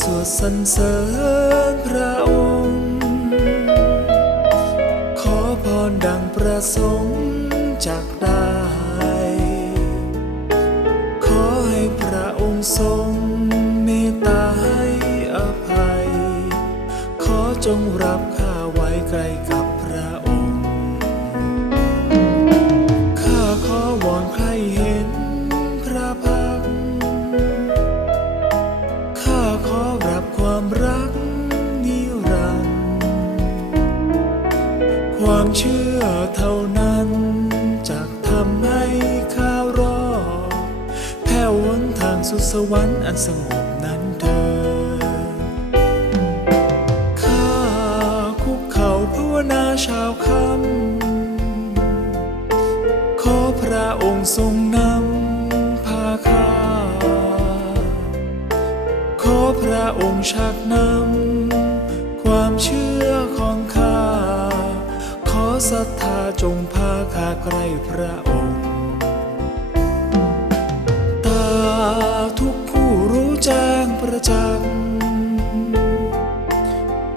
สวดสรรเสริญพระองค์ ขอพรดังประสงค์จากได้ขอให้พระองค์ทรงเมตตาให้อภัย ขอจงรับข้าไว้ใกล้กับ เชื่อเท่านั้นจะทำให้ข้ารอแผ่วหนทางสุดสวรรค์อันสงบนั้นเถิดข้าคุกเข่าภาวนาช้าค่ำขอพระองค์ทรงนำพาข้าขอพระองค์ชักนำ ศรัทธาจงพาข้าใกล้พระองค์ ตาทุกคู่รู้แจ้งประจักษ์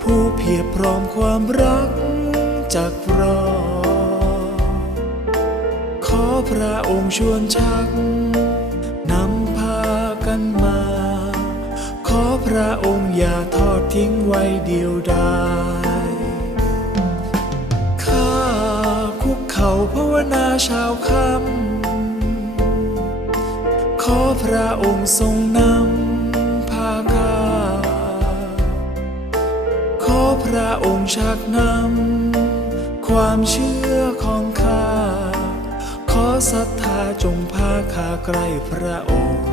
ผู้เพียบพร้อมความรักจากรอ ขอพระองค์ชวนชักนำพากันมา ขอพระองค์อย่าทอดทิ้งไว้เดียวดาย ภาวนาช้าค่ำขอพระองค์ทรงนำพาข้าขอพระองค์ชักนำความเชื่อของข้า ขอศรัทธาจงพาข้าใกล้พระองค์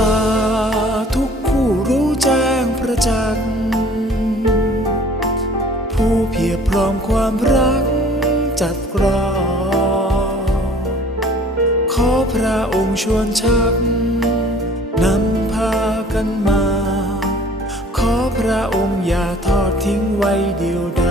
ตาทุกคู่รู้แจ้งประจักษ์ พียบพร้อมความรักจัดกรองขอพระองค์ชวนชักนำพากันมา ขอพระองค์อย่าทอดทิ้งไว้เดียวด